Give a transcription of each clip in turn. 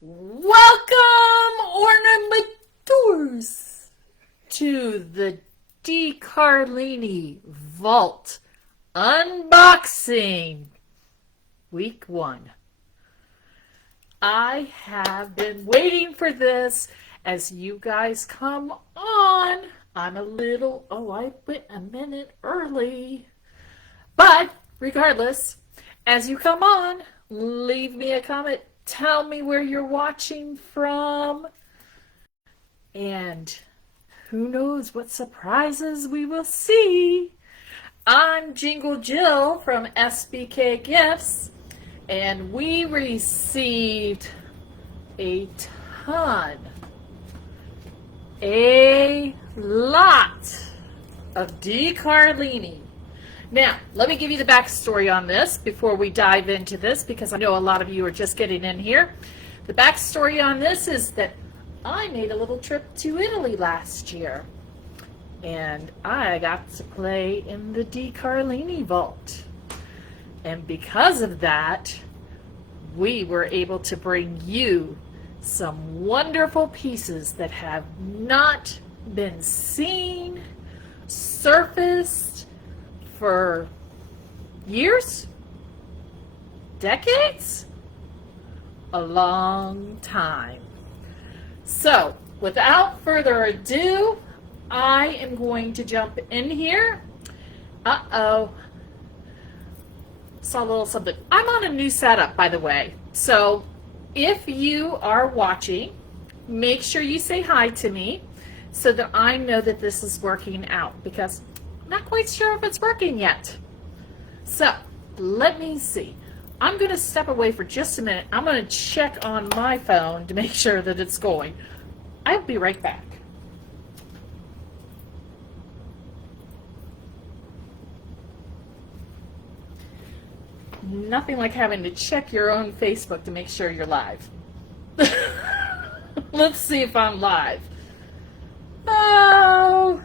Welcome, ornamentors, to the DeCarlini Vault Unboxing Week 1. I have been waiting for this as you guys come on. I went a minute early. But regardless, as you come on, leave me a comment. Tell me where you're watching from. And who knows what surprises we will see. I'm Jingle Jill from SBK Gifts. And we received a lot of DeCarlini. Now, let me give you the backstory on this before we dive into this, because I know a lot of you are just getting in here. The backstory on this is that I made a little trip to Italy last year, and I got to play in the DeCarlini vault. And because of that, we were able to bring you some wonderful pieces that have not been seen, surfaced, for years, decades, a long time. So, without further ado, I am going to jump in here. Saw a little something. I'm on a new setup, by the way. So, if you are watching, make sure you say hi to me so that I know that this is working out, because not quite sure if it's working yet. So let me see. I'm going to step away for just a minute. I'm going to check on my phone to make sure that it's going. I'll be right back. Nothing like having to check your own Facebook to make sure you're live. Let's see if I'm live. Oh,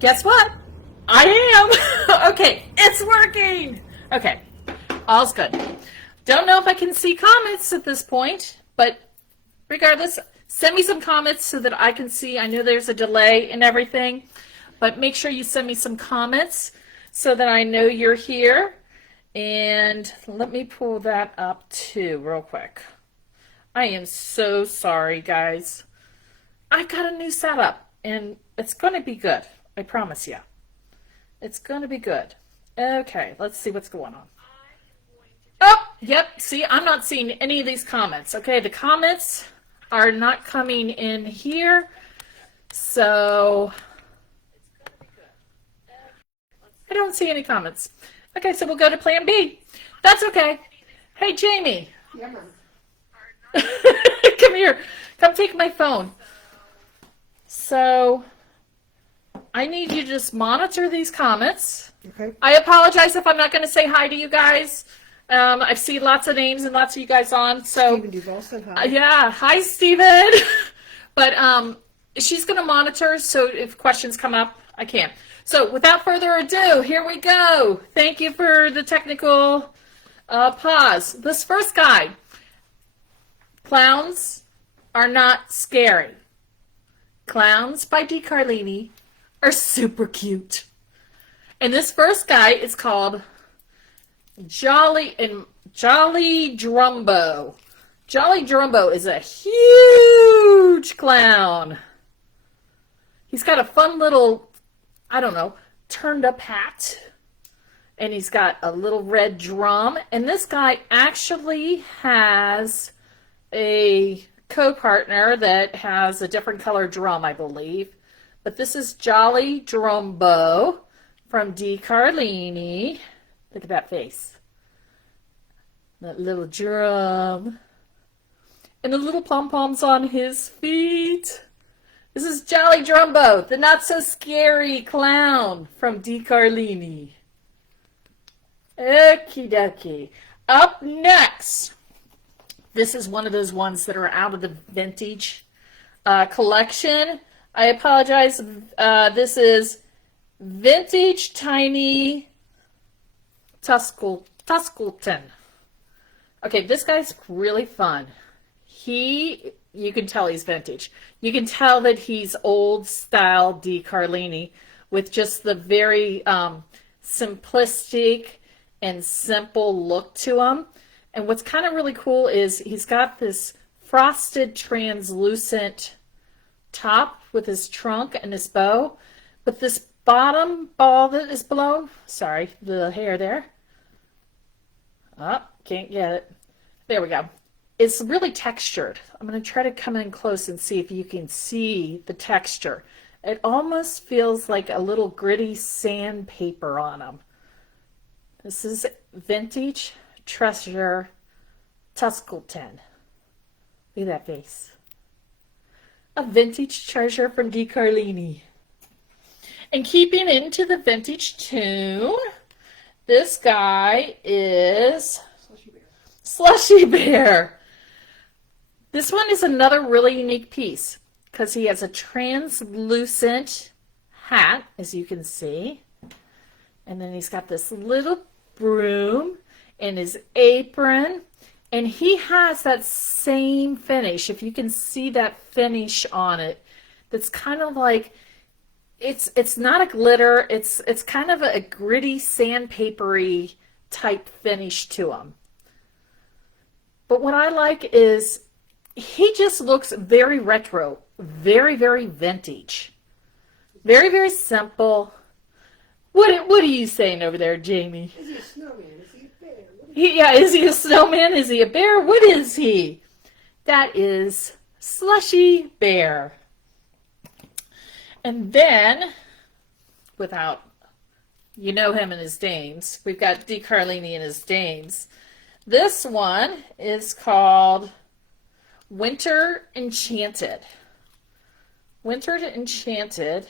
guess what? I am. Okay, it's working. Okay, all's good. Don't know if I can see comments at this point, but regardless, send me some comments so that I can see. I know there's a delay and everything, but make sure you send me some comments so that I know you're here. And let me pull that up too real quick. I am so sorry, guys. I got a new setup, and it's going to be good. I promise you. It's going to be good. Okay, let's see what's going on. Oh, yep. See, I'm not seeing any of these comments. Okay, the comments are not coming in here. So, I don't see any comments. Okay, so we'll go to plan B. That's okay. Hey, Jamie. Come here. Come take my phone. So, I need you to just monitor these comments. Okay. I apologize if I'm not going to say hi to you guys. I've seen lots of names and lots of you guys on. So, Stephen Duval said hi. Yeah, hi, Stephen. But she's going to monitor, so if questions come up, I can. So, without further ado, here we go. Thank you for the technical pause. This first guy, clowns are not scary. Clowns by DeCarlini are super cute. And this first guy is called Jolly Drumbo. Jolly Drumbo is a huge clown. He's got a fun little, I don't know, turned up hat. And he's got a little red drum. And this guy actually has a co-partner that has a different color drum, I believe. But this is Jolly Drumbo from DeCarlini. Look at that face. That little drum. And the little pom-poms on his feet. This is Jolly Drumbo, the not-so-scary clown from DeCarlini. Okie dokie. Up next, this is one of those ones that are out of the vintage collection. I apologize. This is Vintage Tiny Tuscleton. Okay, this guy's really fun. You can tell he's vintage. You can tell that he's old style DeCarlini with just the very simplistic and simple look to him. And what's kind of really cool is he's got this frosted translucent top with his trunk and his bow, but this bottom ball that is blown, sorry, the hair there. Oh, can't get it. There we go. It's really textured. I'm going to try to come in close and see if you can see the texture. It almost feels like a little gritty sandpaper on them. This is Vintage Treasure Tuscleton. Look at that face. A vintage treasure from DeCarlini. And keeping into the vintage tune, this guy is Slushy Bear. This one is another really unique piece because he has a translucent hat, as you can see. And then he's got this little broom and his apron. And he has that same finish. If you can see that finish on it, that's kind of like, it's not a glitter. It's kind of a gritty, sandpapery type finish to him. But what I like is he just looks very retro, very, very vintage. Very, very simple. What are you saying over there, Jamie? Is he a snowman? Is he a bear? Yeah, is he a snowman? Is he a bear? What is he? That is Slushy Bear. And then, without, you know him and his dames, we've got DeCarlini and his dames. This one is called Winter Enchanted. Winter Enchanted.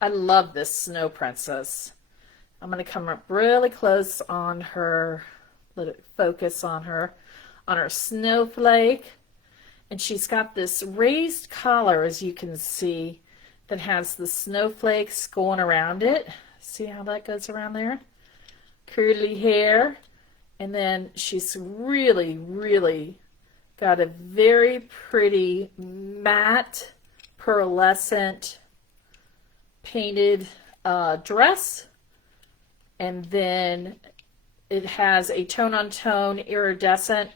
I love this snow princess. I'm going to come up really close on her, let it focus on her snowflake. And she's got this raised collar, as you can see, that has the snowflakes going around it. See how that goes around there? Curly hair. And then she's really, really got a very pretty matte pearlescent painted dress. And then it has a tone-on-tone iridescent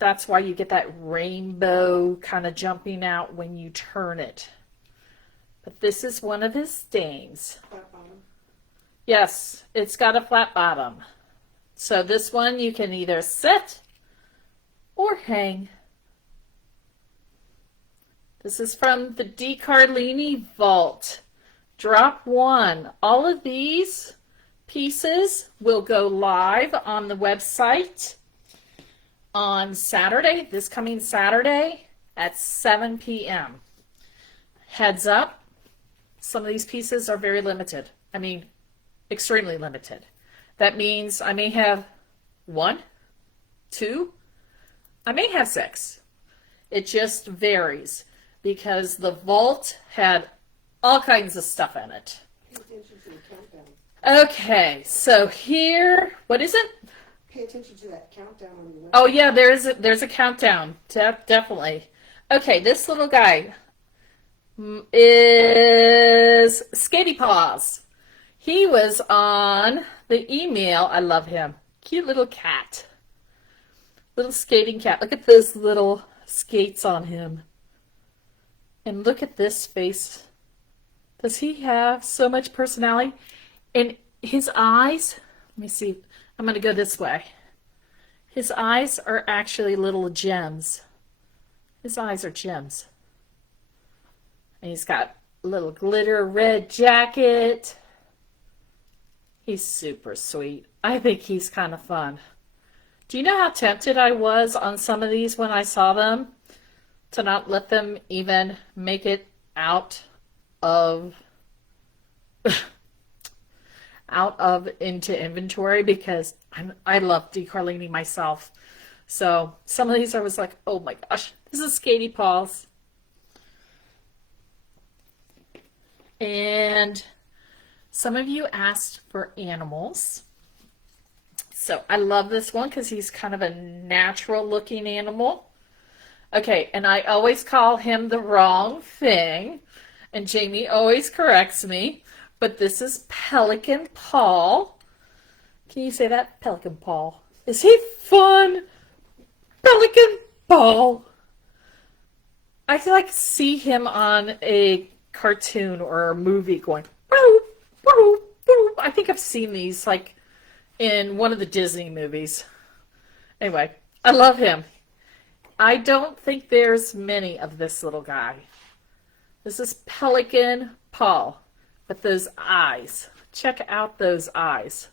that's why you get that rainbow kind of jumping out when you turn it. But this is one of his dames. Flat bottom. Yes, it's got a flat bottom. So this one you can either sit or hang. This is from the DeCarlini Vault. Drop 1. All of these pieces will go live on the website on Saturday, this coming Saturday at 7 p.m. Heads up, some of these pieces are very limited. I mean, extremely limited. That means I may have 1, 2, I may have 6. It just varies because the vault had all kinds of stuff in it. Pay attention to the countdown. Okay, so here, what is it? Pay attention to that countdown on the website. Oh yeah, there's a countdown. Definitely. Okay, this little guy is Skatey Paws. He was on the email. I love him. Cute little cat. Little skating cat. Look at those little skates on him. And look at this face. Does he have so much personality? And his eyes, let me see. I'm going to go this way. His eyes are actually little gems. His eyes are gems. And he's got a little glitter red jacket. He's super sweet. I think he's kind of fun. Do you know how tempted I was on some of these when I saw them? To not let them even make it out of into inventory because I love DeCarlini myself. So some of these I was like, oh my gosh, this is Skatey Paws. And some of you asked for animals. So I love this one because he's kind of a natural looking animal. Okay, and I always call him the wrong thing, and Jamie always corrects me, but this is Pelican Paul. Can you say that? Pelican Paul. Is he fun? Pelican Paul. I feel like see him on a cartoon or a movie going, boop, boop, boop. I think I've seen these like in one of the Disney movies. Anyway, I love him. I don't think there's many of this little guy. This is Pelican Paul. But those eyes. Check out those eyes.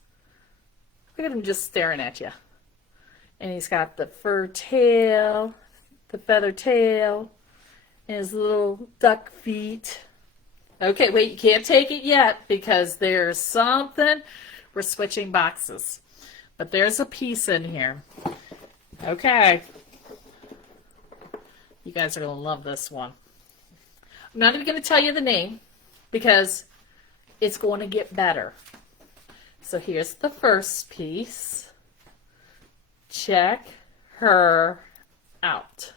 Look at him just staring at you. And he's got the fur tail, the feather tail, and his little duck feet. Okay, wait, you can't take it yet because there's something. We're switching boxes. But there's a piece in here. Okay. You guys are going to love this one. I'm not even going to tell you the name because it's going to get better. So here's the first piece. Check her out.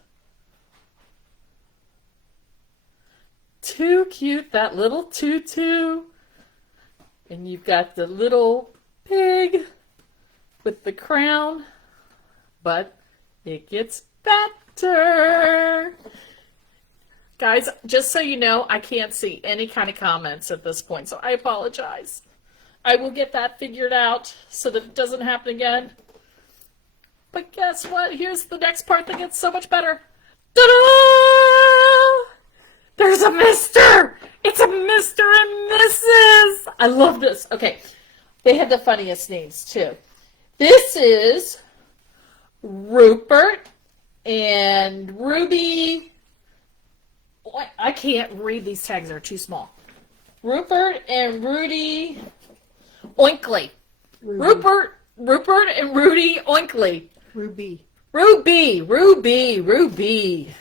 Too cute, that little tutu. And you've got the little pig with the crown. But it gets better. Guys, just so you know, I can't see any kind of comments at this point, so I apologize. I will get that figured out so that it doesn't happen again. But guess what? Here's the next part that gets so much better. Ta-da! There's a Mister! It's a Mr. and Mrs. I love this. Okay, they had the funniest names too. This is Rupert and Ruby. I can't read these tags, they're too small. Rupert and Rudy Oinkley. Rupert and Rudy Oinkley. Ruby. Ruby.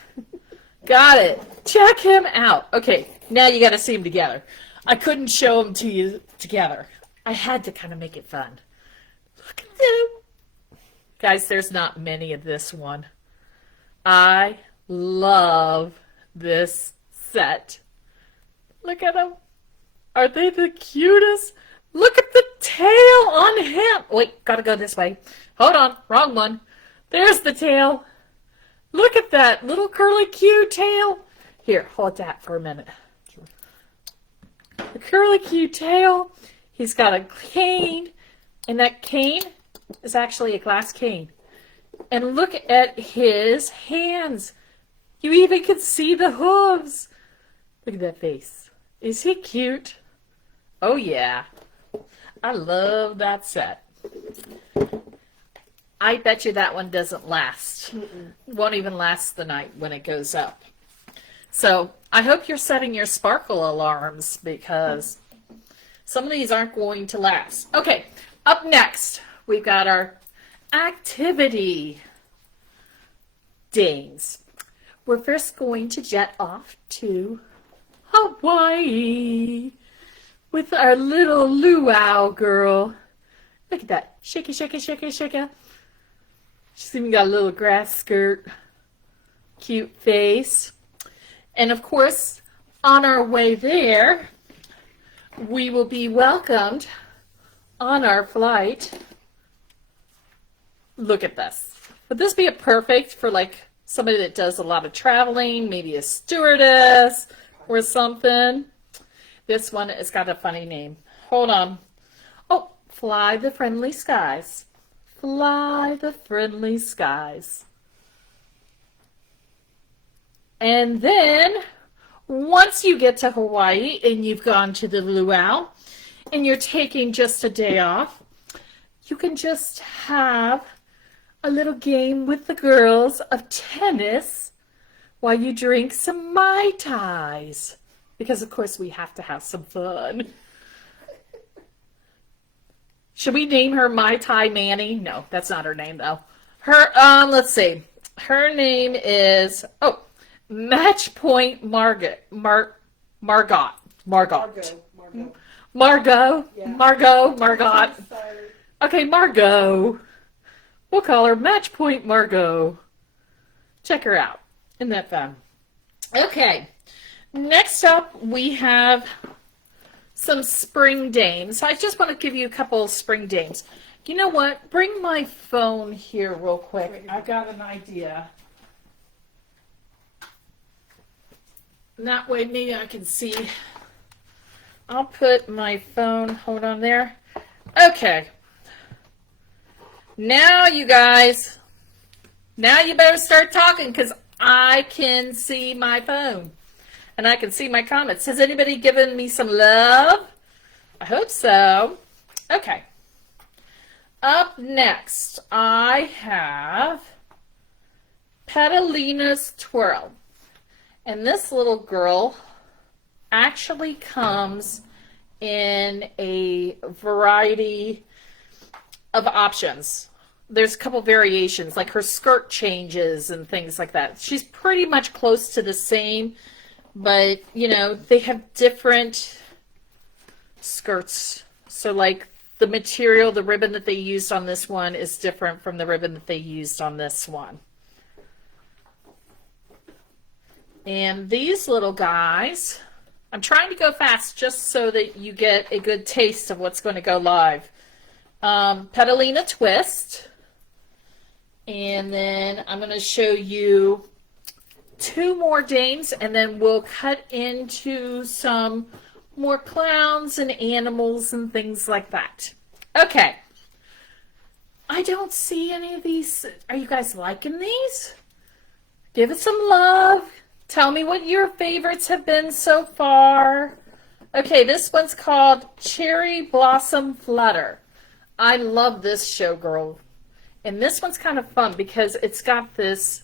Got it. Check him out. Okay, now you got to see them together. I couldn't show them to you together. I had to kind of make it fun. Look at them. Guys, there's not many of this one. I love this set. Look at them. Are they the cutest? Look at the tail on him. Wait, gotta go this way. Hold on, wrong one. There's the tail. Look at that little curly cute tail. Here, hold that for a minute. The curly cute tail. He's got a cane, and that cane is actually a glass cane. And look at his hands. You even can see the hooves. Look at that face. Is he cute? Oh yeah. I love that set. I bet you that one doesn't last. Won't even last the night when it goes up. So I hope you're setting your sparkle alarms because some of these aren't going to last. Okay, up next we've got our activity days. We're first going to jet off to Hawaii with our little luau girl. Look at that. Shake it, shake it, shake it, shake it. She's even got a little grass skirt. Cute face. And of course, on our way there, we will be welcomed on our flight. Look at this. Would this be a perfect for like somebody that does a lot of traveling, maybe a stewardess or something? This one has got a funny name. Hold on. Oh, Fly the Friendly Skies. Fly the friendly skies. And then, once you get to Hawaii and you've gone to the luau and you're taking just a day off, you can just have a little game with the girls of tennis while you drink some Mai Tais. Because, of course, we have to have some fun. Should we name her Mai Tai Manny? No, that's not her name, though. Her, let's see. Her name is, Match Point Margot. Margot. Margot. Okay, Margot. We'll call her Match Point Margot. Check her out. Isn't that fun? Okay. Next up, we have some spring dames. I just want to give you a couple of spring dames. You know what? Bring my phone here real quick. I've got an idea. And that way maybe I can see. I'll put my phone, hold on there. Okay. Now you guys, now you better start talking because I can see my phone. And I can see my comments. Has anybody given me some love? I hope so. Okay. Up next, I have Petalina's Twirl. And this little girl actually comes in a variety of options. There's a couple variations, like her skirt changes and things like that. She's pretty much close to the same, but, you know, they have different skirts. So, like, the material, the ribbon that they used on this one is different from the ribbon that they used on this one. And these little guys, I'm trying to go fast just so that you get a good taste of what's going to go live. Petalina Twist. And then I'm going to show you 2 more dames, and then we'll cut into some more clowns and animals and things like that. Okay. I don't see any of these. Are you guys liking these? Give it some love. Tell me what your favorites have been so far. Okay, this one's called Cherry Blossom Flutter. I love this showgirl. And this one's kind of fun because it's got this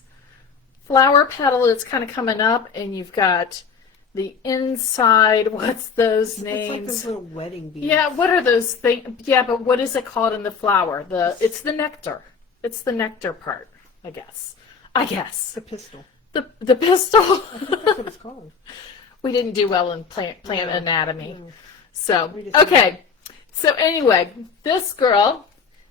flower petal that's kind of coming up, and you've got the inside. What's those names? It's like those little wedding beads. Yeah, what are those things? Yeah, but what is it called in the flower? It's the nectar. It's the nectar part, I guess. The pistil. The pistil. I think that's what it's called. We didn't do well in plant anatomy. No. So, okay. So anyway, this girl,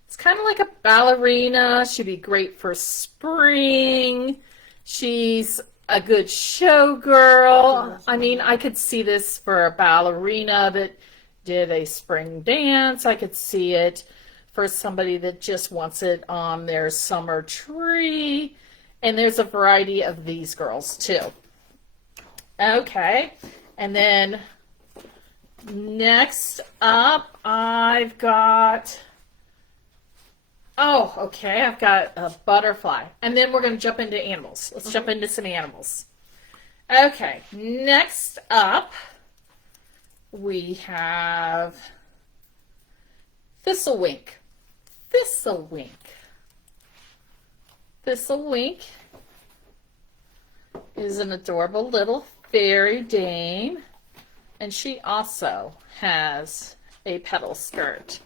it's kind of like a ballerina. She'd be great for spring. She's a good showgirl. I mean, I could see this for a ballerina that did a spring dance. I could see it for somebody that just wants it on their summer tree. And there's a variety of these girls too. Okay. And then next up, I've got, I've got a butterfly. And then we're going to jump into animals. Let's jump into some animals. Okay, next up, we have Thistlewink. Thistlewink. Thistlewink is an adorable little fairy dame. And she also has a petal skirt.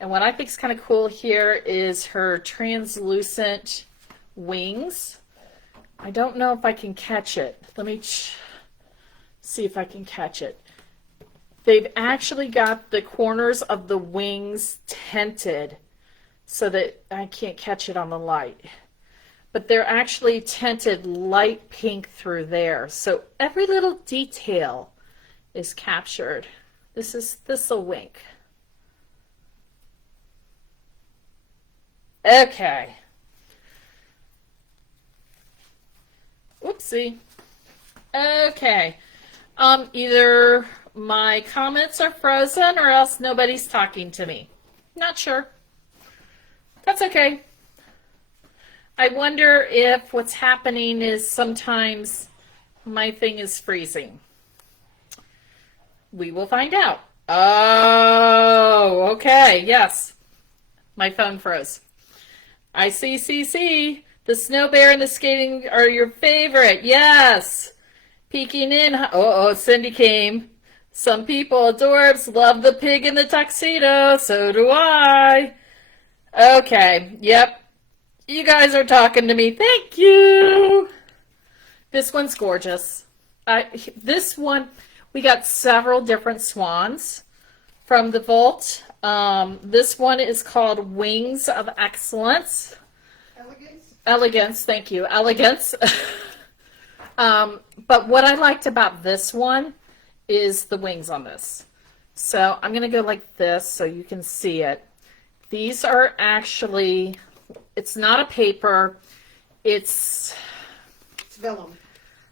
And what I think is kind of cool here is her translucent wings. I don't know if I can catch it. Let me see if I can catch it. They've actually got the corners of the wings tinted so that I can't catch it on the light. But they're actually tinted light pink through there. So every little detail is captured. This is Thistlewink. Okay. Whoopsie. Okay. Either my comments are frozen or else nobody's talking to me. Not sure. That's okay. I wonder if what's happening is sometimes my thing is freezing. We will find out. Oh, okay. Yes. My phone froze. I see. The snow bear and the skating are your favorite. Yes. Peeking in. Cindy came. Some people, adorbs, love the pig in the tuxedo. So do I. Okay. Yep. You guys are talking to me. Thank you. This one's gorgeous. This one, we got several different swans from the vault. This one is called Wings of Excellence. Elegance, thank you. Elegance. But what I liked about this one is the wings on this. So I'm going to go like this so you can see it. These are actually, it's not a paper, it's vellum.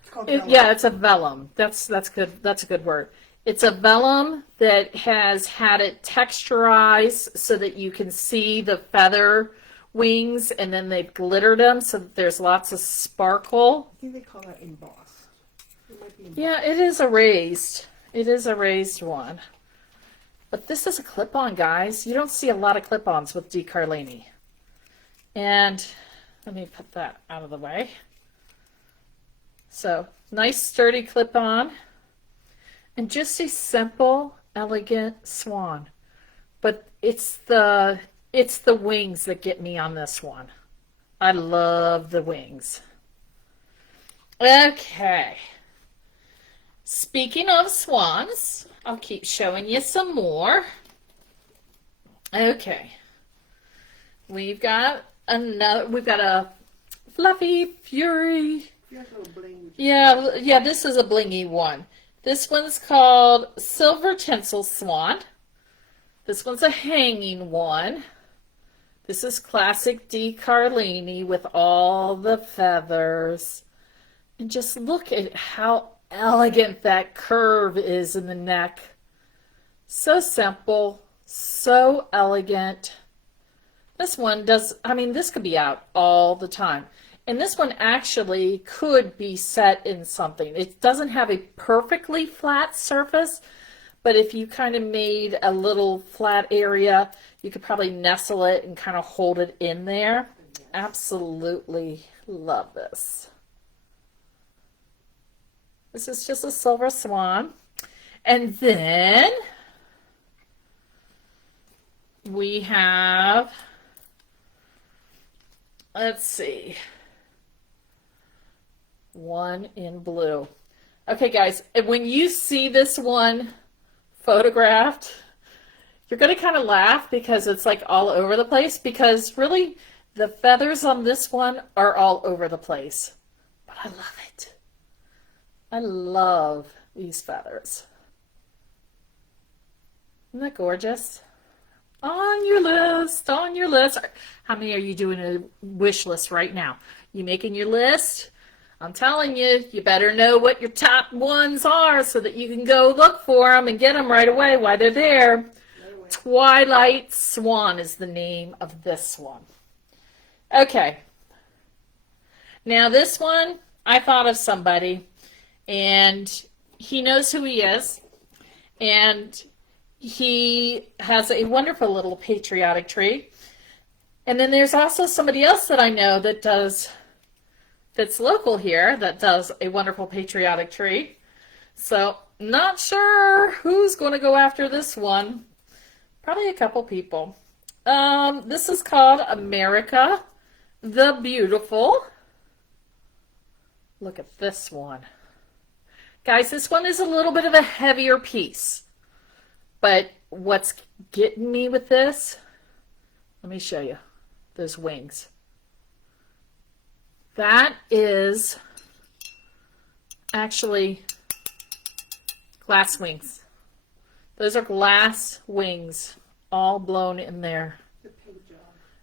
It's called vellum. yeah, it's a vellum. That's good. That's a good word. It's a vellum that has had it texturized so that you can see the feather wings, and then they've glittered them so that there's lots of sparkle. I think they call that embossed. It might be embossed. Yeah, it is a raised. It is a raised one. But this is a clip-on, guys. You don't see a lot of clip-ons with DeCarlini. And let me put that out of the way. So, nice sturdy clip-on. And just a simple, elegant swan. But it's the wings that get me on this one. I love the wings. Okay. Speaking of swans, I'll keep showing you some more. Okay. We've got a fluffy fury. Yeah, this is a blingy one. This one's called Silver Tinsel Swan. This one's a hanging one. This is classic DeCarlini with all the feathers. And just look at how elegant that curve is in the neck. So simple, so elegant. This one does, I mean, this could be out all the time. And this one actually could be set in something. It doesn't have a perfectly flat surface, but if you kind of made a little flat area, you could probably nestle it and kind of hold it in there. Absolutely love this. This is just a silver swan. And then we have, let's see, one in blue. Okay, guys, when you see this one photographed, you're going to kind of laugh because it's like all over the place, because really the feathers on this one are all over the place. But I love it. I love these feathers. Isn't that gorgeous? On your list, on your list. How many are you doing a wish list right now? You making your list? I'm telling you, you better know what your top ones are so that you can go look for them and get them right away while they're there. Twilight Swan is the name of this one. Okay. Now this one, I thought of somebody, and he knows who he is, and he has a wonderful little patriotic tree. And then there's also somebody else that I know that does, that's local here, that does a wonderful patriotic tree. So not sure who's going to go after this one. Probably a couple people. This is called America the Beautiful. Look at this one. Guys, this one is a little bit of a heavier piece. But what's getting me with this, let me show you those wings. That is actually glass wings. Those are glass wings, all blown in there. The paint job.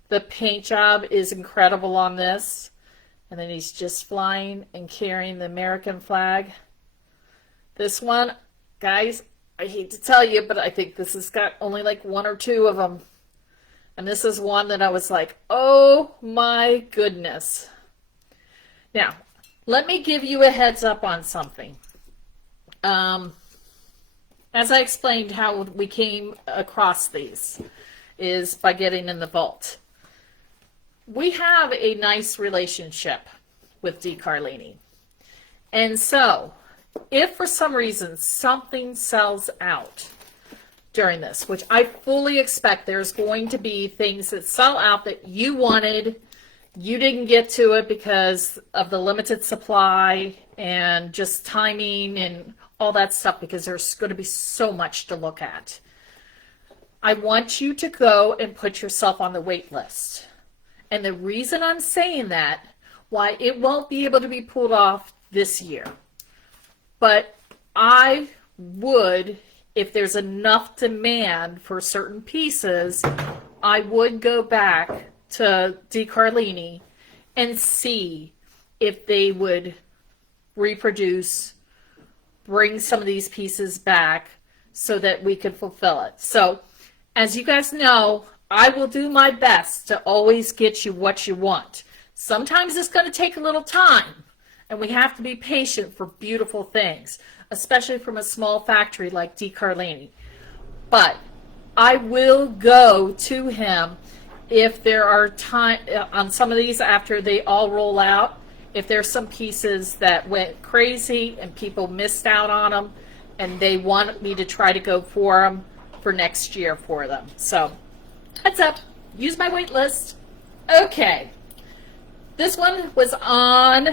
The paint job is incredible on this. And then he's just flying and carrying the American flag. This one, guys, I hate to tell you, but I think this has got only like one or two of them. And this is one that I was like, oh my goodness. Now, let me give you a heads up on something. As I explained how we came across these is by getting in the vault. We have a nice relationship with DeCarlini. And so, if for some reason something sells out during this, which I fully expect there's going to be things that sell out that you wanted, you didn't get to it because of the limited supply and just timing and all that stuff, because there's going to be so much to look at. I want you to go and put yourself on the wait list. And the reason I'm saying that, why it won't be able to be pulled off this year. But I would, if there's enough demand for certain pieces, I would go back to DeCarlini and see if they would reproduce, bring some of these pieces back so that we could fulfill it. So, as you guys know, I will do my best to always get you what you want. Sometimes it's going to take a little time, and we have to be patient for beautiful things, especially from a small factory like DeCarlini. But I will go to him if there are time on some of these after they all roll out. If there's some pieces that went crazy and people missed out on them, and they want me to try to go for them for next year for them. So, heads up, use my wait list. Okay, this one was on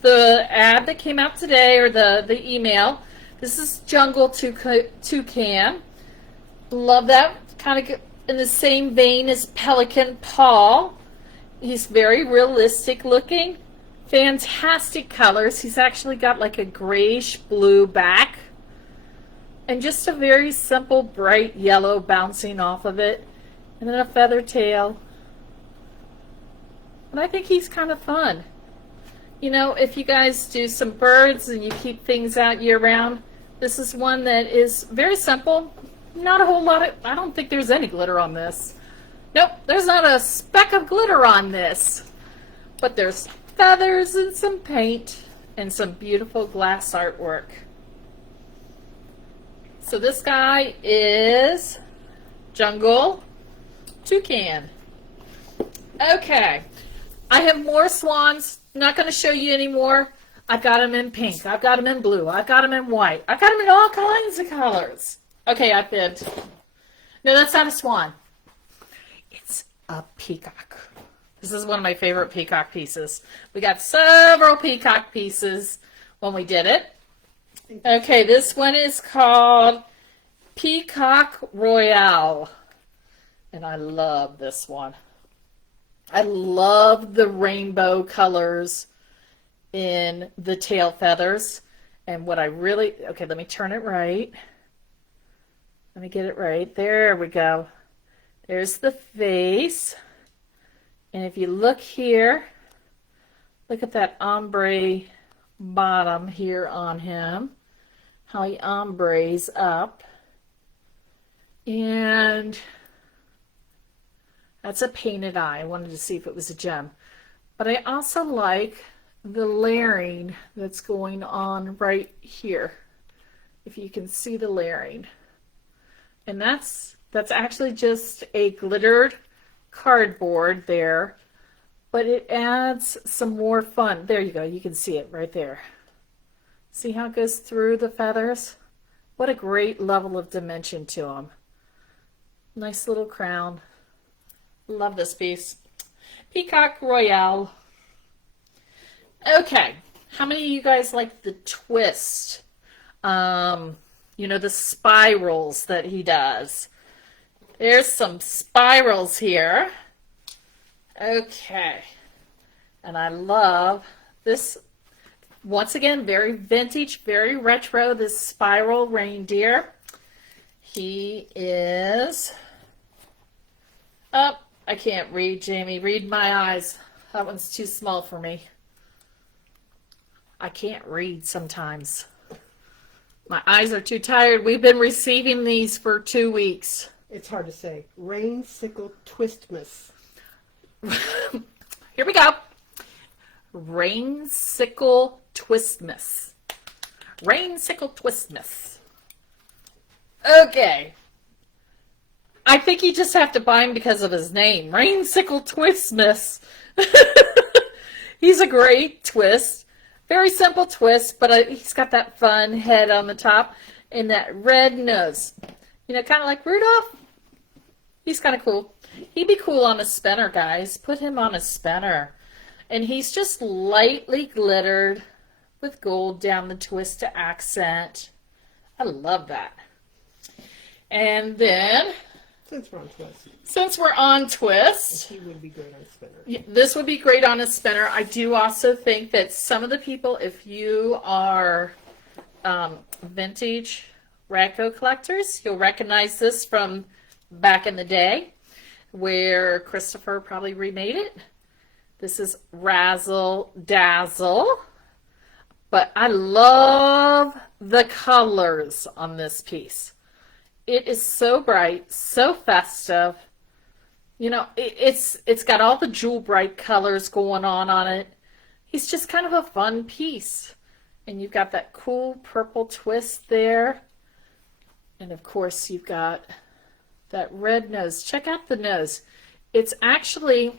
the ad that came out today, or the email. This is Jungle Toucan. Love that. Kind of in the same vein as Pelican Paul. He's very realistic looking. Fantastic colors. He's actually got like a grayish blue back. And just a very simple bright yellow bouncing off of it. And then a feather tail. And I think he's kind of fun. You know, if you guys do some birds and you keep things out year round, this is one that is very simple. Not a whole lot of, I don't think there's any glitter on this. Nope, there's not a speck of glitter on this. But there's feathers and some paint and some beautiful glass artwork. So this guy is Jungle Toucan. Okay, I have more swans. I'm not going to show you anymore. I've got them in pink. I've got them in blue. I've got them in white. I've got them in all kinds of colors. Okay, I fibbed. No, that's not a swan. It's a peacock. This is one of my favorite peacock pieces. We got several peacock pieces when we did it. Okay, this one is called Peacock Royale. And I love this one. I love the rainbow colors in the tail feathers. And what I really, okay, let me turn it right. Let me get it right. There we go. There's the face. And if you look here, look at that ombre bottom here on him. How he ombres up. And that's a painted eye. I wanted to see if it was a gem. But I also like the layering that's going on right here. If you can see the layering. And that's actually just a glittered cardboard there, but it adds some more fun. There you go, you can see it right there. See how it goes through the feathers? What a great level of dimension to them. Nice little crown. Love this piece. Peacock Royale. Okay, how many of you guys like the twist? You know, the spirals that he does. There's some spirals here. Okay. And I love this. Once again, very vintage, very retro, this spiral reindeer. He is... Oh, I can't read, Jamie. Read my eyes. That one's too small for me. I can't read sometimes. My eyes are too tired. We've been receiving these for 2 weeks. It's hard to say. Rainsicle Twistmas. Here we go. Rainsicle Twistmas. Rainsicle Twistmas. Okay. I think you just have to buy him because of his name. Rainsicle Twistmas. He's a great twist. Very simple twist, but he's got that fun head on the top and that red nose. You know, kind of like Rudolph. He's kind of cool. He'd be cool on a spinner, guys. Put him on a spinner. And he's just lightly glittered with gold down the twist to accent. I love that. And then Since we're on twist. Since we're on twist, He would be great on spinner. this would be great on a spinner. I do also think that some of the people, if you are vintage Radco collectors, you'll recognize this from back in the day where Christopher probably remade it. This is Razzle Dazzle. But I love the colors on this piece. It is so bright, so festive. You know, it's got all the jewel bright colors going on it. He's just kind of a fun piece. And you've got that cool purple twist there. And of course you've got that red nose. Check out the nose. It's actually,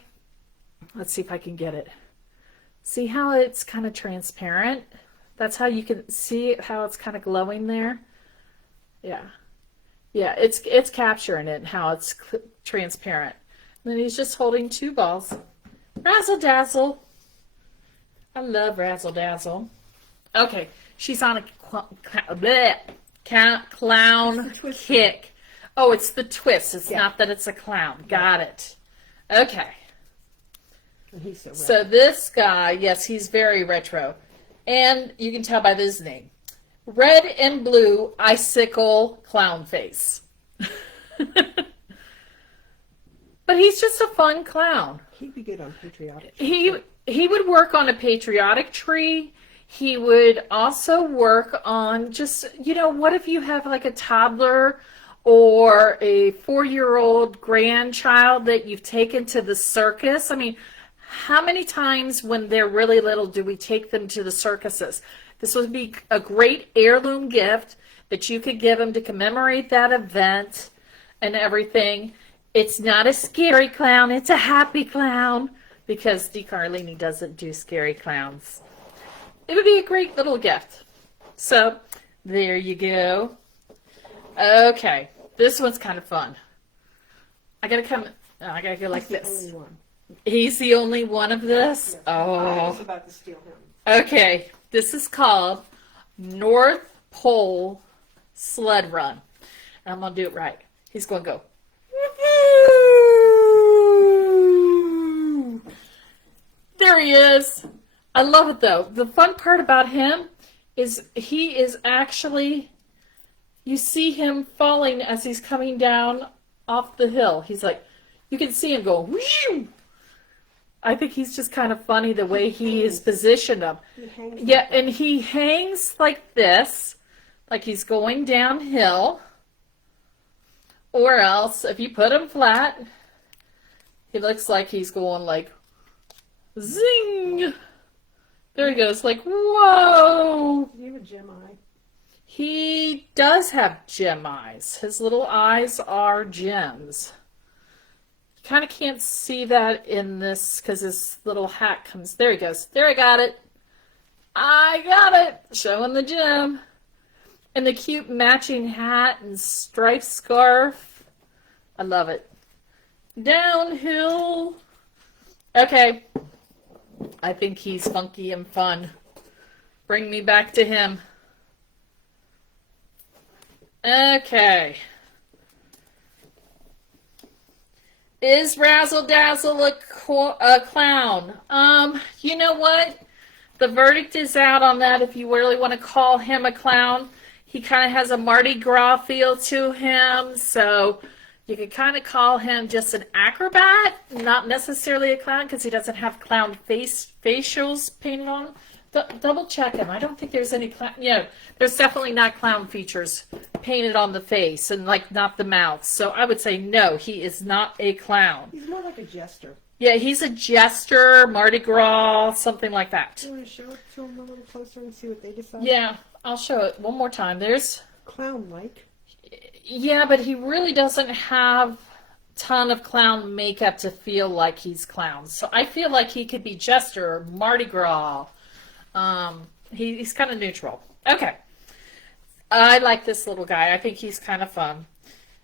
let's see if I can get it. See how it's kind of transparent? That's how you can see how it's kind of glowing there. Yeah. Yeah, it's capturing it, how it's transparent. And then he's just holding two balls. Razzle Dazzle. I love Razzle Dazzle. Okay, she's on a clown kick. Oh, it's the twist. It's not that it's a clown. Got it. Okay. And he's so retro. So this guy, yes, he's very retro. And you can tell by this name. Red and blue icicle clown face. But he's just a fun clown. He'd be good on patriotic. He would work on a patriotic tree. He would also work on just, you know, what if you have like a toddler or a 4-year-old grandchild that you've taken to the circus? I mean, how many times when they're really little do we take them to the circuses? This would be a great heirloom gift that you could give them to commemorate that event and everything. It's not a scary clown, it's a happy clown, because DeCarlini doesn't do scary clowns. It would be a great little gift. So, there you go. Okay, this one's kind of fun. I gotta go like this. He's the only one of this? Yes. I was Oh. about to steal him. Okay, this is called North Pole Sled Run. And I'm going to do it right. He's going to go. Woo-hoo! There he is. I love it though. The fun part about him is he is actually, you see him falling as he's coming down off the hill. He's like, you can see him go, whoo! I think he's just kind of funny the way he is positioned up. Yeah, and he hangs like this, like he's going downhill. Or else, if you put him flat, he looks like he's going like, zing! There he goes, like, whoa! Do you have a gem eye? He does have gem eyes. His little eyes are gems. Kind of can't see that in this because his little hat comes. There he goes. There, I got it. I got it. Showing the gem. And the cute matching hat and striped scarf. I love it. Downhill. Okay. I think he's funky and fun. Bring me back to him. Okay. Is Razzle Dazzle a clown? You know what? The verdict is out on that if you really want to call him a clown. He kind of has a Mardi Gras feel to him, so you could kind of call him just an acrobat, not necessarily a clown because he doesn't have clown facials painted on him. Double check him. I don't think there's any clown. Yeah, there's definitely not clown features painted on the face and like not the mouth. So I would say no, he is not a clown. He's more like a jester. Yeah, he's a jester, Mardi Gras, something like that. Do you want to show it to them a little closer and see what they decide? Yeah, I'll show it one more time. There's, Clown-like. yeah, but he really doesn't have a ton of clown makeup to feel like he's clown. So I feel like he could be jester, Mardi Gras. He's kind of neutral. Okay. I like this little guy. I think he's kind of fun.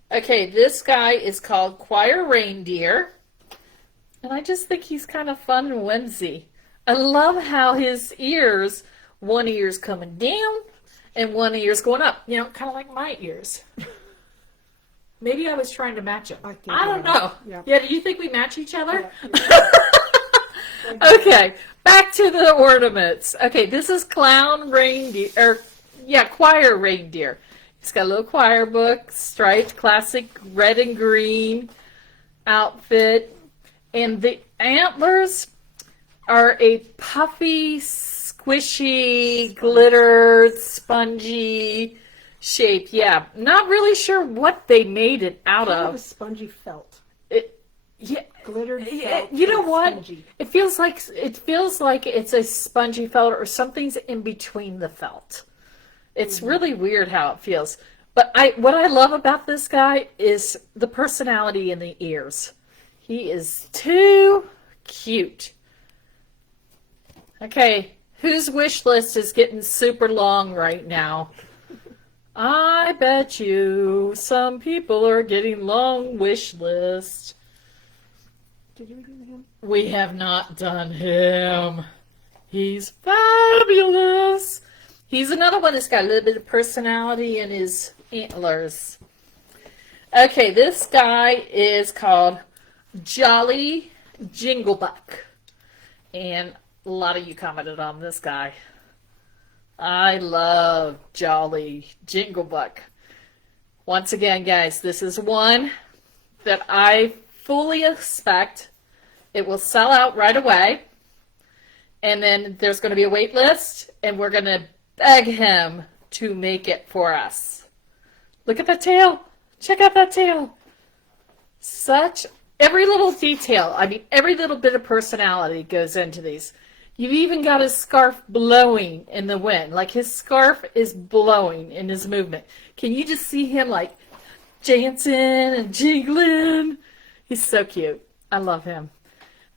Okay, this guy is called Choir Reindeer. And I just think he's kind of fun and whimsy. I love how his ears, one ear's coming down and one ear's going up. You know, kind of like my ears. Maybe I was trying to match him. I think I don't you know. are. Yeah, do you think we match each other? Yeah. Okay, back to the ornaments. Okay, this is clown reindeer, or yeah, choir reindeer. He's got a little choir book, striped, classic red and green outfit. And the antlers are a puffy, squishy, glittered, spongy shape. Yeah, not really sure what they made it out Kind of of. a spongy felt. Yeah, Glittered yeah, felt. you know that's what? spongy. It feels like it's a spongy felt or something's in between the felt. It's really weird how it feels. But what I love about this guy is the personality in the ears. He is too cute. Okay, whose wish list is getting super long right now? I bet you some people are getting long wish lists. Did you do him? We have not done him. He's fabulous. He's another one that's got a little bit of personality in his antlers. Okay, this guy is called Jolly Jinglebuck. And a lot of you commented on this guy. I love Jolly Jinglebuck. Once again, guys, this is one that I fully expect it will sell out right away. And then there's going to be a wait list, and we're going to beg him to make it for us. Look at that tail. Check out that tail. Every little detail, I mean, every little bit of personality goes into these. You've even got his scarf blowing in the wind. Like his scarf is blowing in his movement. Can you just see him like dancing and jingling? He's so cute. I love him.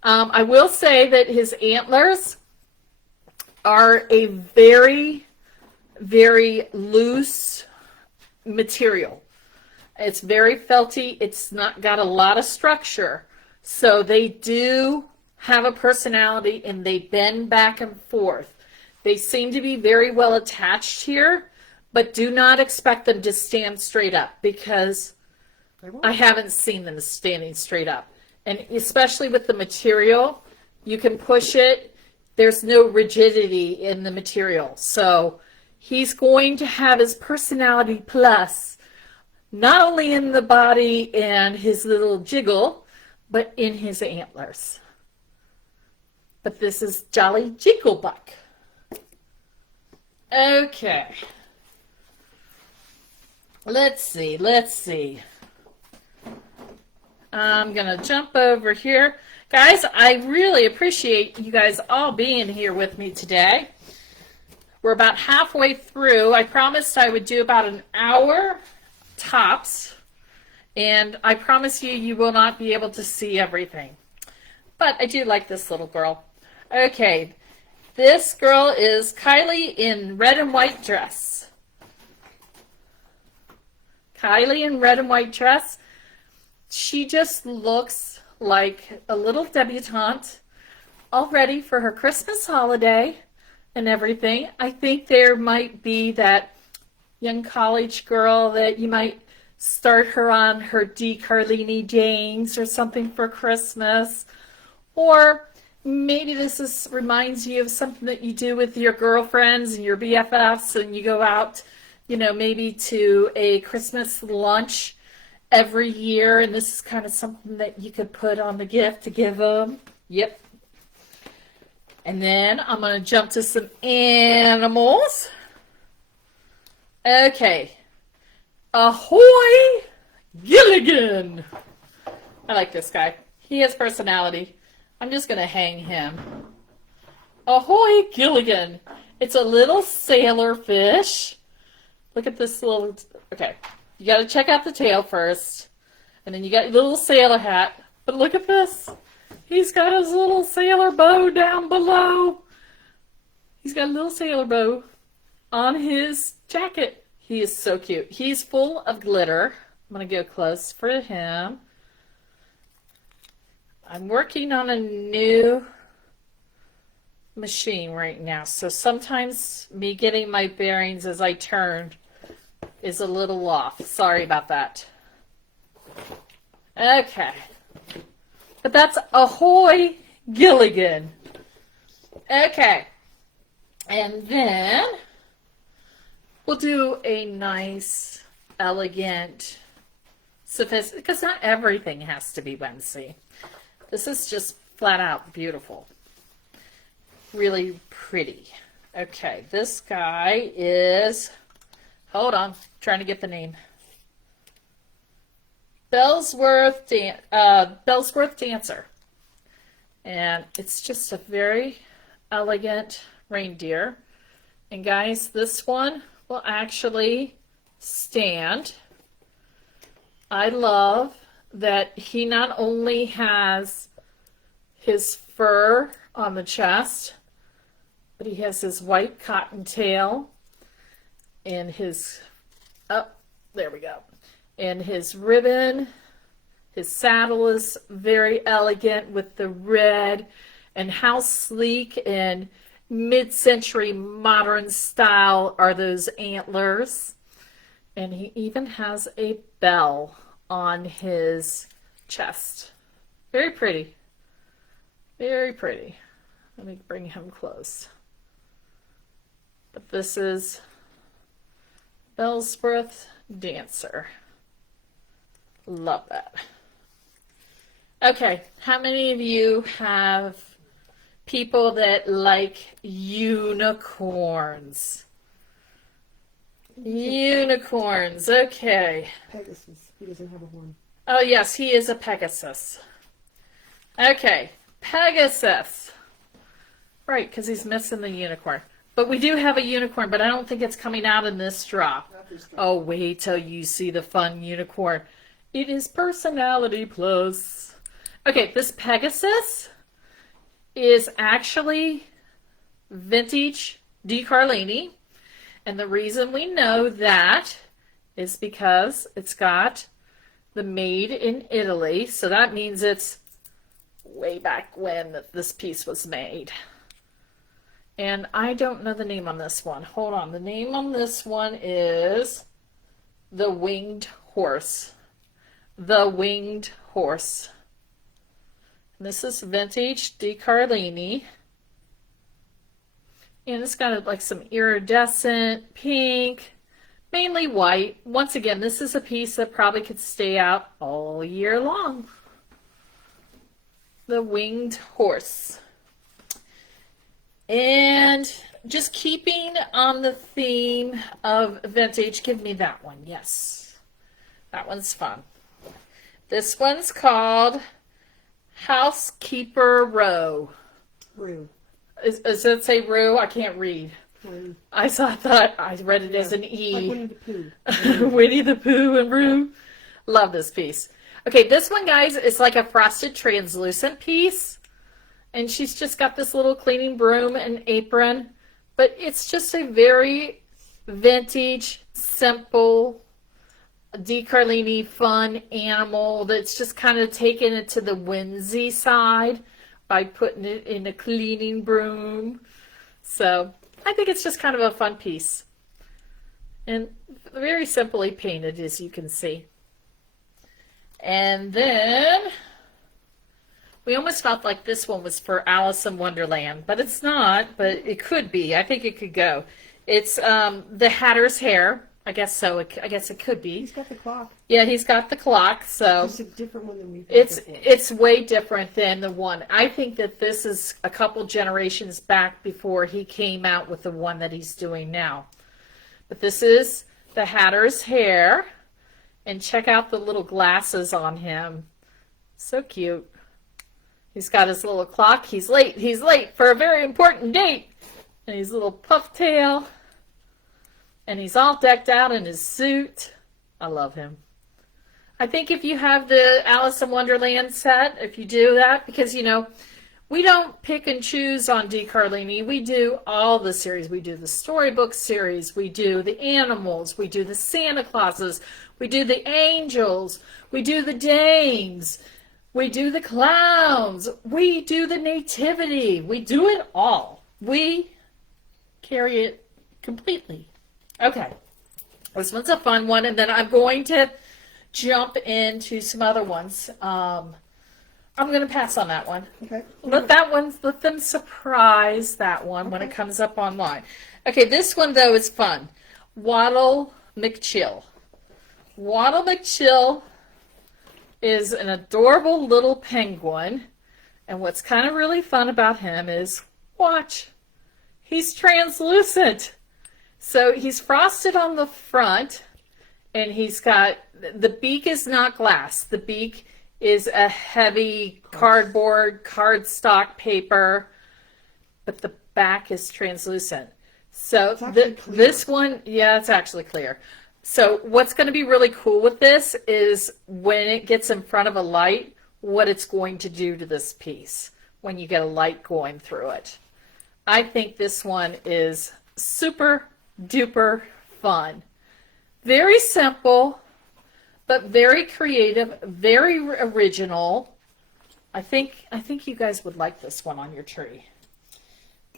I will say that his antlers are a very, very loose material. It's very felty. It's not got a lot of structure. So they do have a personality and they bend back and forth. They seem to be very well attached here, but do not expect them to stand straight up because I haven't seen them standing straight up. And especially with the material, you can push it. There's no rigidity in the material. So he's going to have his personality plus, not only in the body and his little jiggle, but in his antlers. But this is Jolly Jinglebuck. Okay. Let's see. I'm going to jump over here. Guys, I really appreciate you guys all being here with me today. We're about halfway through. I promised I would do about an hour tops. And I promise you, you will not be able to see everything. But I do like this little girl. Okay, this girl is Kylie in red and white dress. Kylie in red and white dress. She just looks like a little debutante, all ready for her Christmas holiday and everything. I think there might be that young college girl that you might start her on her DeCarlini Janes or something for Christmas. Or maybe this reminds you of something that you do with your girlfriends and your BFFs and you go out, maybe to a Christmas lunch every year, and this is kind of something that you could put on the gift to give them. Yep. And then I'm going to jump to some animals. Okay. Ahoy Gilligan. I like this guy. He has personality. I'm just going to hang him. Ahoy Gilligan. It's a little sailor fish. Look at this little... Okay. You got to check out the tail first. And then you got your little sailor hat. But look at this. He's got his little sailor bow down below. He's got a little sailor bow on his jacket. He is so cute. He's full of glitter. I'm going to go close for him. I'm working on a new machine right now. So sometimes me getting my bearings as I turn is a little off. Sorry about that. Okay. But that's Ahoy Gilligan. Okay. And then we'll do a nice, elegant, sophisticated, because not everything has to be Wednesday. This is just flat out beautiful. Really pretty. Okay, this guy is, hold on, trying to get the name. Bellsworth Dancer. And it's just a very elegant reindeer. And guys, this one will actually stand. I love that he not only has his fur on the chest, but he has his white cotton tail and his, oh, there we go. And his ribbon, his saddle is very elegant with the red, and how sleek and mid-century modern style are those antlers. And he even has a bell on his chest. Very pretty. Very pretty. Let me bring him close. But this is Bellsworth Dancer. Love that. Okay, how many of you have people that like unicorns? Unicorns, okay. Pegasus. He doesn't have a horn. Oh yes, he is a Pegasus. Okay, Pegasus. Right, because he's missing the unicorn. But we do have a unicorn, but I don't think it's coming out in this drop. Oh, wait till you see the fun unicorn. It is Personality Plus. Okay, this Pegasus is actually vintage DeCarlini. And the reason we know that is because it's got the made in Italy. So that means it's way back when this piece was made. And I don't know the name on this one. Hold on. The name on this one is The Winged Horse. The Winged Horse. And this is vintage DeCarlini. And it's got like some iridescent pink, mainly white. Once again, this is a piece that probably could stay out all year long. The Winged Horse. And just keeping on the theme of vintage, give me that one. Yes, that one's fun. This one's called Housekeeper Row. Rue. Does it say Rue? I can't read. Rue. I thought I read it as an E. Like Winnie the Pooh. Winnie the Pooh and Rue. Love this piece. Okay, this one, guys, is like a frosted translucent piece. And she's just got this little cleaning broom and apron. But it's just a very vintage, simple, DeCarlini fun animal that's just kind of taken it to the whimsy side by putting it in a cleaning broom. So I think it's just kind of a fun piece. And very simply painted, as you can see. And then we almost felt like this one was for Alice in Wonderland, but it's not, but it could be. I think it could go. It's the Hatter's Hare. I guess so. I guess it could be. He's got the clock. Yeah, he's got the clock, so It's a different one than we've had before. it's way different than the one. I think that this is a couple generations back before he came out with the one that he's doing now. But this is the Hatter's Hare, and check out the little glasses on him. So cute. He's got his little clock. He's late. He's late for a very important date. And his little puff tail. And he's all decked out in his suit. I love him. I think if you have the Alice in Wonderland set, if you do that, because, you know, we don't pick and choose on DeCarlini. We do all the series. We do the storybook series. We do the animals. We do the Santa Clauses. We do the angels. We do the dames. We do the clowns. We do the nativity. We do it all. We carry it completely. Okay. This one's a fun one. And then I'm going to jump into some other ones. I'm going to pass on that one. Okay. Let them surprise that one when it comes up online. Okay, this one though is fun. Waddle McChill. Waddle McChill is an adorable little penguin, and what's kind of really fun about him is, watch, he's translucent. So he's frosted on the front, and he's got, the beak is not glass. The beak is a heavy cardboard, cardstock paper, but the back is translucent. So this one, yeah, it's actually clear. So what's going to be really cool with this is when it gets in front of a light, what it's going to do to this piece when you get a light going through it. I think this one is super duper fun. Very simple, but very creative, very original. I think you guys would like this one on your tree.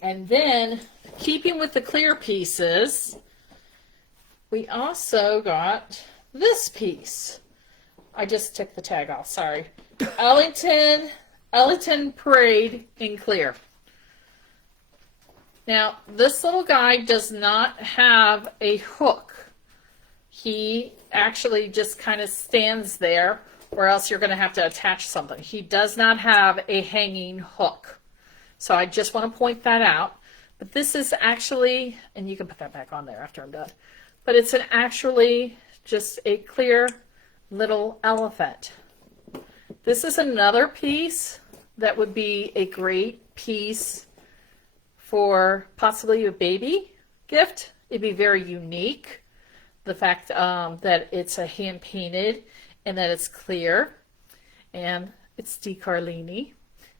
And then, keeping with the clear pieces, we also got this piece. I just took the tag off, sorry. Ellington Parade in clear. Now, this little guy does not have a hook. He actually just kind of stands there, or else you're going to have to attach something. He does not have a hanging hook. So I just want to point that out. But this is actually, and you can put that back on there after I'm done, but it's actually just a clear little elephant. This is another piece that would be a great piece for possibly a baby gift. It'd be very unique. The fact that it's a hand painted and that it's clear and it's DeCarlini.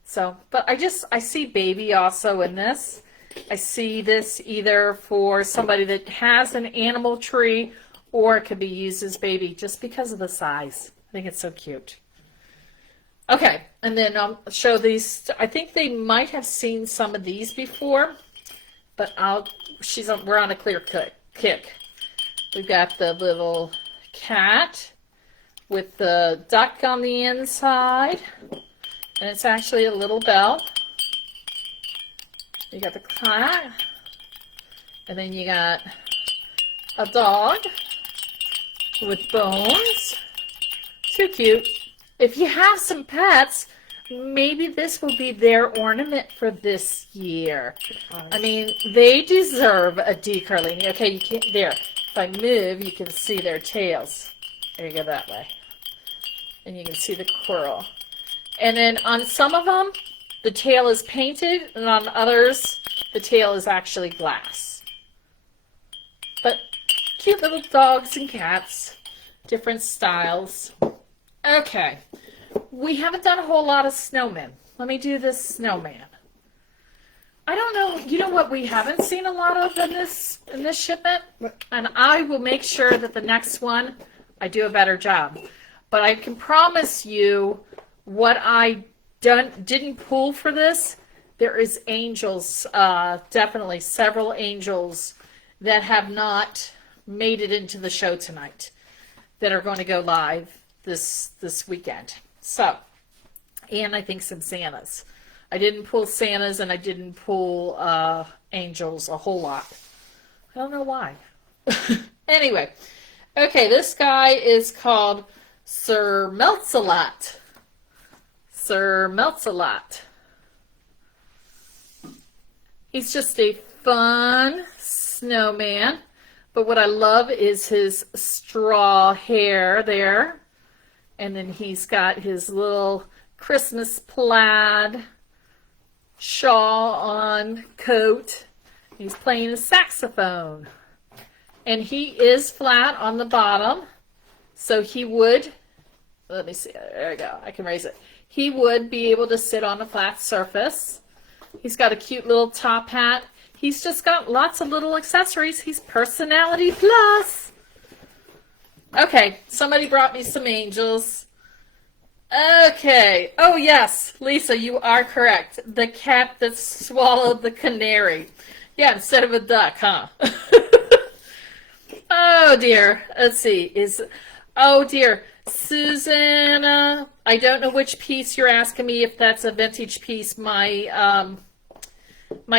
So, but I see baby also in this. I see this either for somebody that has an animal tree, or it could be used as baby just because of the size. I think it's so cute. Okay, and then I'll show these. I think they might have seen some of these before, but we're on a clear kick. We've got the little cat with the duck on the inside, and it's actually a little bell. You got the cat, and then you got a dog with bones. Too cute. If you have some pets, maybe this will be their ornament for this year. I mean, they deserve a DeCarlini. Okay, you can't, there. If I move, you can see their tails. There you go, that way. And you can see the curl. And then on some of them, the tail is painted, and on others, the tail is actually glass. But cute little dogs and cats, different styles. Okay, we haven't done a whole lot of snowmen. Let me do this snowman. I don't know, you know what we haven't seen a lot of in this shipment? And I will make sure that the next one, I do a better job. But I can promise you what I didn't pull for this, there is angels, definitely several angels that have not made it into the show tonight that are going to go live this weekend. So, and I think some Santas. I didn't pull Santas and I didn't pull angels a whole lot. I don't know why. Anyway, okay, this guy is called Sir Meltsalot. Sir Meltsalot. He's just a fun snowman, but what I love is his straw hair there. And then he's got his little Christmas plaid shawl on, coat. He's playing a saxophone. And he is flat on the bottom, so he would, let me see, there we go, I can raise it. He would be able to sit on a flat surface. He's got a cute little top hat. He's just got lots of little accessories. He's personality plus. Okay, somebody brought me some angels. Okay. Oh, yes, Lisa, you are correct. The cat that swallowed the canary. Yeah, instead of a duck, huh? Oh, dear. Let's see. Oh dear. Susanna, I don't know which piece you're asking me, if that's a vintage piece. My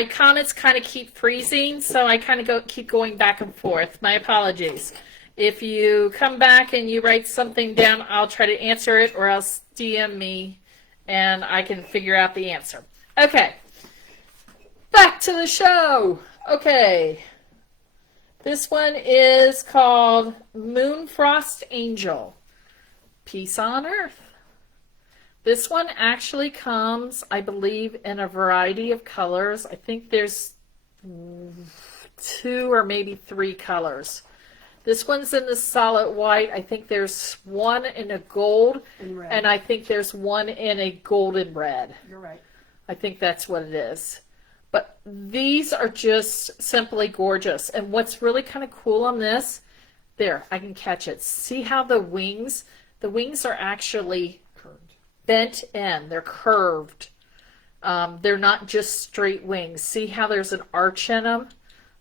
comments kind of keep freezing, so I kind of keep going back and forth. My apologies. If you come back and you write something down, I'll try to answer it, or else DM me and I can figure out the answer. Okay, back to the show. Okay, this one is called Moonfrost Angel, Peace on Earth. This one actually comes, I believe, in a variety of colors. I think there's 2 or maybe 3 colors. This one's in the solid white. I think there's one in a gold, and I think there's one in a golden red. You're right. I think that's what it is. But these are just simply gorgeous. And what's really kind of cool on this, there, I can catch it. See how the wings are actually Curved. bent in. They're curved. They're not just straight wings. See how there's an arch in them?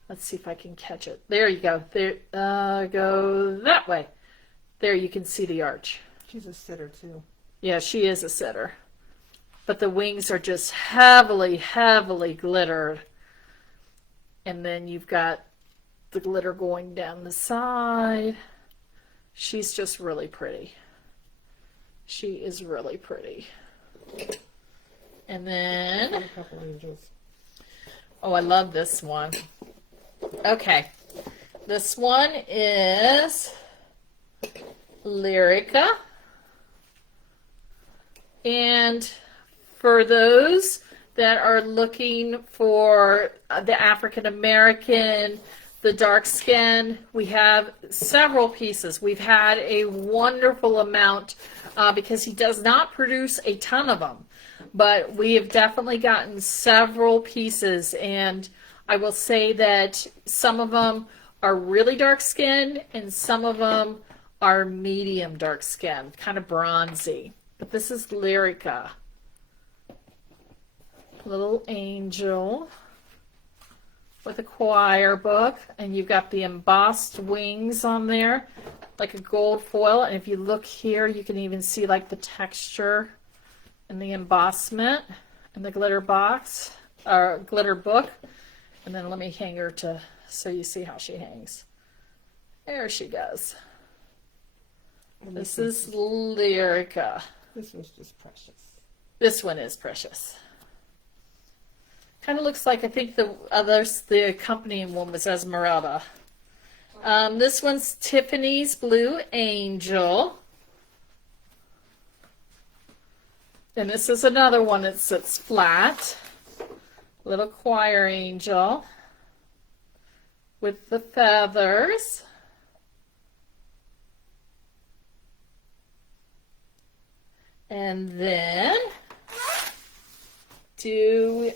Let's see if I can catch it. There you go. There, go that way. There, you can see the arch. She's a sitter too. Yeah, she is a sitter. But the wings are just heavily, heavily glittered. And then you've got the glitter going down the side. She's just really pretty. She is really pretty. And then, A couple angels. oh, I love this one. Okay, this one is Lyrica. And for those that are looking for the African American, the dark skin, we have several pieces. We've had a wonderful amount because he does not produce a ton of them, but we have definitely gotten several pieces, and I will say that some of them are really dark skinned and some of them are medium dark skin, kind of bronzy. But this is Lyrica. Little angel with a choir book, and you've got the embossed wings on there, like a gold foil. And if you look here, you can even see like the texture and the embossment in the glitter box or glitter book. And then let me hang her so you see how she hangs. There she goes. And This is Lyrica. This one's just precious. This one is precious. Kind of looks like, I think the accompanying one was Esmeralda. This one's Tiffany's Blue Angel. And this is another one that sits flat. Little choir angel with the feathers. And then, see,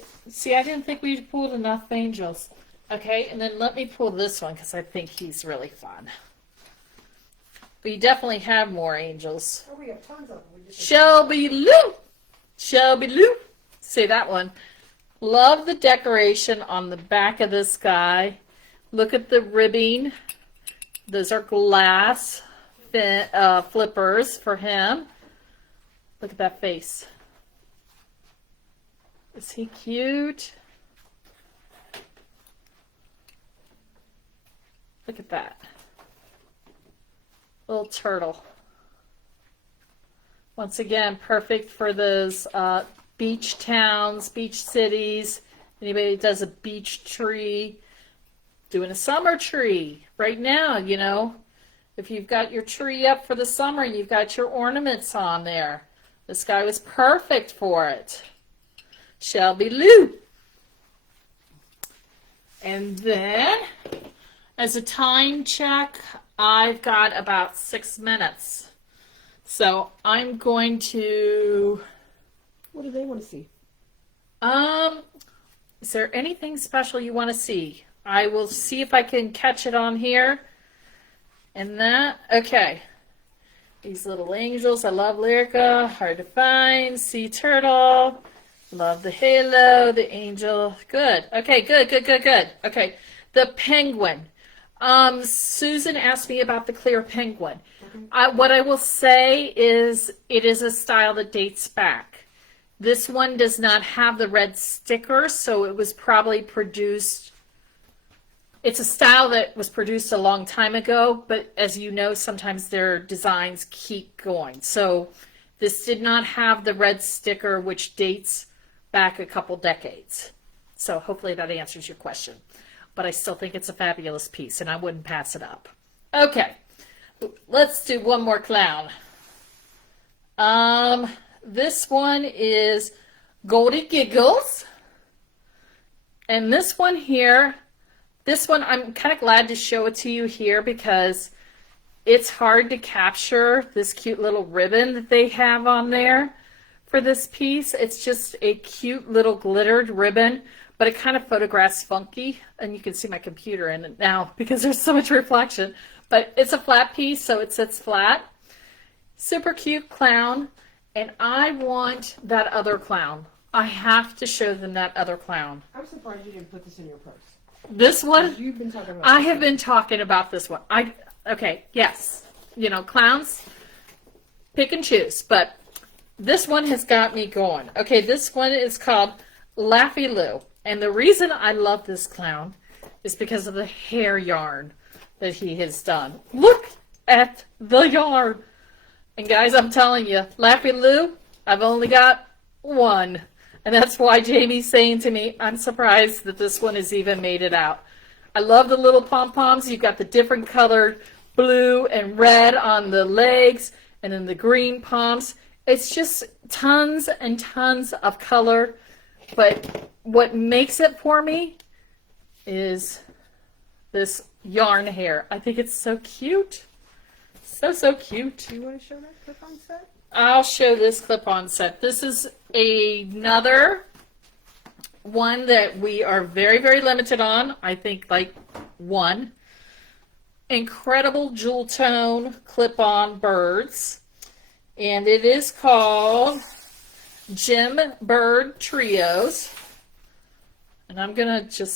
I didn't think we pulled enough angels. Okay, and then let me pull this one because I think he's really fun. We definitely have more angels. Oh, we have tons of them. Shelby Lou! Shelby Lou! See that one. Love the decoration on the back of this guy. Look at the ribbing. Those are glass flippers for him. Look at that face. Is he cute? Look at that. Little turtle. Once again, perfect for those beach towns, beach cities. Anybody that does a beach tree, doing a summer tree right now, you know. If you've got your tree up for the summer and you've got your ornaments on there, this guy was perfect for it. Shelby Lou. And then, as a time check, I've got about 6 minutes. So I'm going to... What do they want to see? Is there anything special you want to see? I will see if I can catch it on here. And that, okay. These little angels, I love Lyrica, hard to find, sea turtle, love the halo, the angel, good. Okay, good. Okay, the penguin. Susan asked me about the clear penguin. What I will say is it is a style that dates back. This one does not have the red sticker, so it was probably produced. It's a style that was produced a long time ago, but as you know, sometimes their designs keep going. So this did not have the red sticker, which dates back a couple decades. So hopefully that answers your question. But I still think it's a fabulous piece, and I wouldn't pass it up. Okay, let's do one more clown. This one is Goldie Giggles. And this one here, I'm kind of glad to show it to you here because it's hard to capture this cute little ribbon that they have on there for this piece. It's just a cute little glittered ribbon, but it kind of photographs funky, and you can see my computer in it now because there's so much reflection. But it's a flat piece, so it sits flat. Super cute clown, and I want that other clown. I have to show them that other clown. I'm surprised you didn't put this in your purse. This one? You've been talking about I have been talking about this one. Okay, yes. You know, clowns, pick and choose, but this one has got me going. Okay, this one is called Laffy Lou. And the reason I love this clown is because of the hair yarn that he has done. Look at the yarn. And guys, I'm telling you, Laffy Lou, I've only got one. And that's why Jamie's saying to me, I'm surprised that this one has even made it out. I love the little pom-poms. You've got the different colored blue and red on the legs and then the green poms. It's just tons and tons of color. But what makes it for me is this yarn hair. I think it's so cute. So cute. Do you want to show that clip-on set? I'll show this clip-on set. This is another one that we are very, very limited on. I think like one. Incredible jewel tone clip-on birds. And it is called Gem Bird Trios. And I'm going to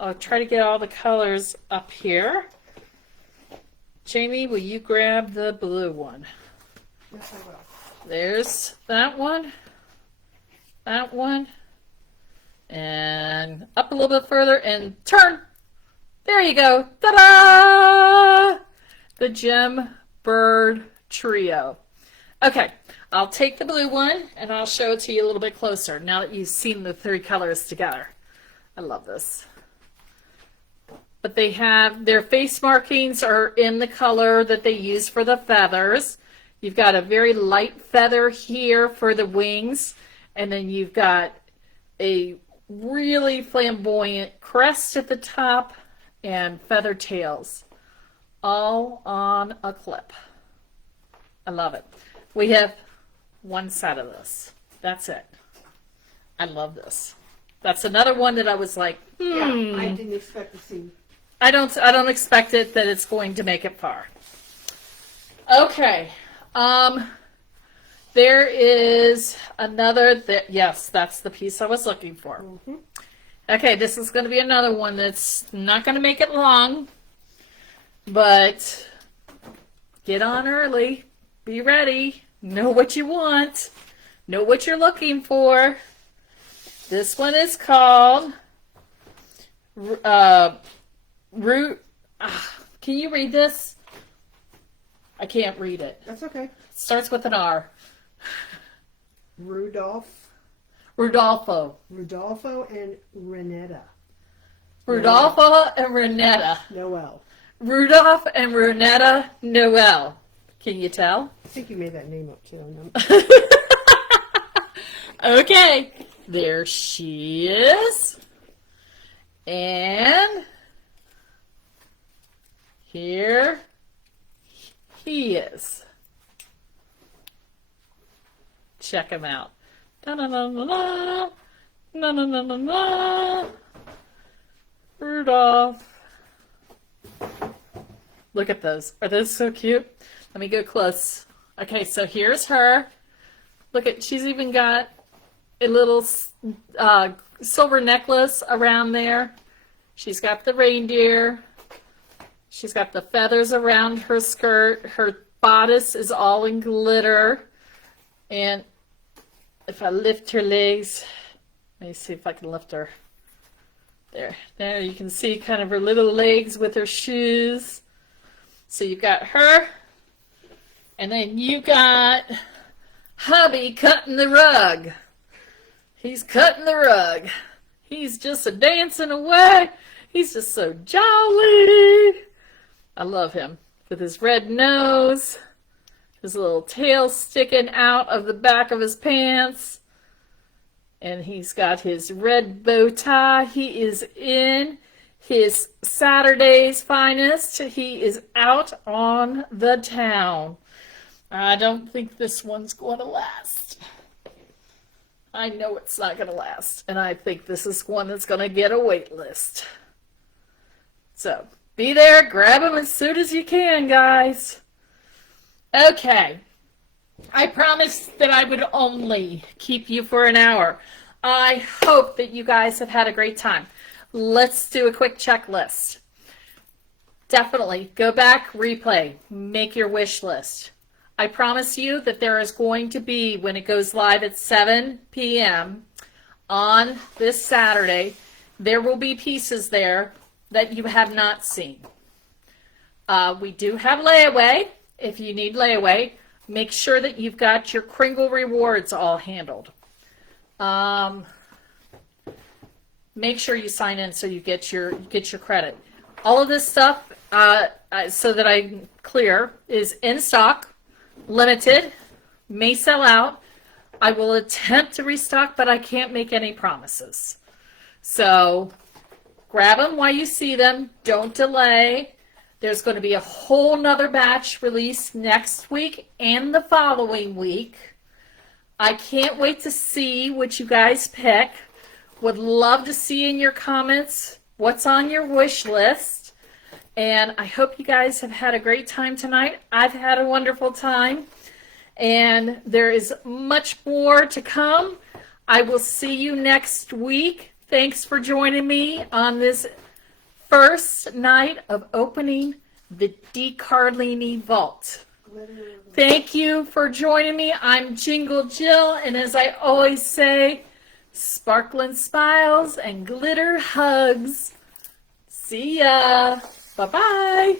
I'll try to get all the colors up here. Jamie, will you grab the blue one? Yes, I will. There's that one, and up a little bit further and turn. There you go. Ta-da! The Gem Bird Trio. Okay, I'll take the blue one and I'll show it to you a little bit closer now that you've seen the three colors together. I love this. But they have, their face markings are in the color that they use for the feathers. You've got a very light feather here for the wings, and then you've got a really flamboyant crest at the top and feather tails, all on a clip. I love it. We have one set of this. That's it. I love this. That's another one that I was like, Yeah, I didn't expect to see. I don't expect it that it's going to make it far. Okay. There is another yes, that's the piece I was looking for. Mm-hmm. Okay, this is going to be another one that's not going to make it long, but get on early. Be ready. Know what you want. Know what you're looking for. This one is called can you read this? I can't read it. That's okay. It starts with an R. Rudolpho and Renetta. Rudolpho and Renetta. Noel. Rudolph and Renetta Noel. Can you tell? I think you made that name up too. Okay. There she is. And here he is. Check him out. Da-na-na-na-na. Na-na-na-na-na. Rudolph. Look at those. Are those so cute? Let me go close. Okay, so here's her. Look at, she's even got a little silver necklace around there. She's got the reindeer. She's got the feathers around her skirt. Her bodice is all in glitter. And if I lift her legs, let me see if I can lift her. There you can see kind of her little legs with her shoes. So you've got her, and then you got hubby cutting the rug. He's cutting the rug. He's just a dancing away. He's just so jolly. I love him with his red nose, his little tail sticking out of the back of his pants, and he's got his red bow tie. He is in his Saturday's finest. He is out on the town. I don't think this one's going to last. I know it's not going to last. And I think this is one that's going to get a wait list. So be there, grab them as soon as you can, guys. Okay. I promised that I would only keep you for an hour. I hope that you guys have had a great time. Let's do a quick checklist. Definitely go back, replay, make your wish list. I promise you that there is going to be, when it goes live at 7 p.m. on this Saturday, there will be pieces there that you have not seen. We do have layaway. If you need layaway, make sure that you've got your Kringle rewards all handled. Make sure you sign in so you get your credit. All of this stuff, so that I'm clear, is in stock, limited, may sell out. I will attempt to restock, but I can't make any promises. So grab them while you see them. Don't delay. There's going to be a whole nother batch released next week and the following week. I can't wait to see what you guys pick. Would love to see in your comments what's on your wish list. And I hope you guys have had a great time tonight. I've had a wonderful time. And there is much more to come. I will see you next week. Thanks for joining me on this first night of opening the DeCarlini vault. Thank you for joining me. I'm Jingle Jill, and as I always say, sparkling smiles and glitter hugs. See ya. Bye-bye.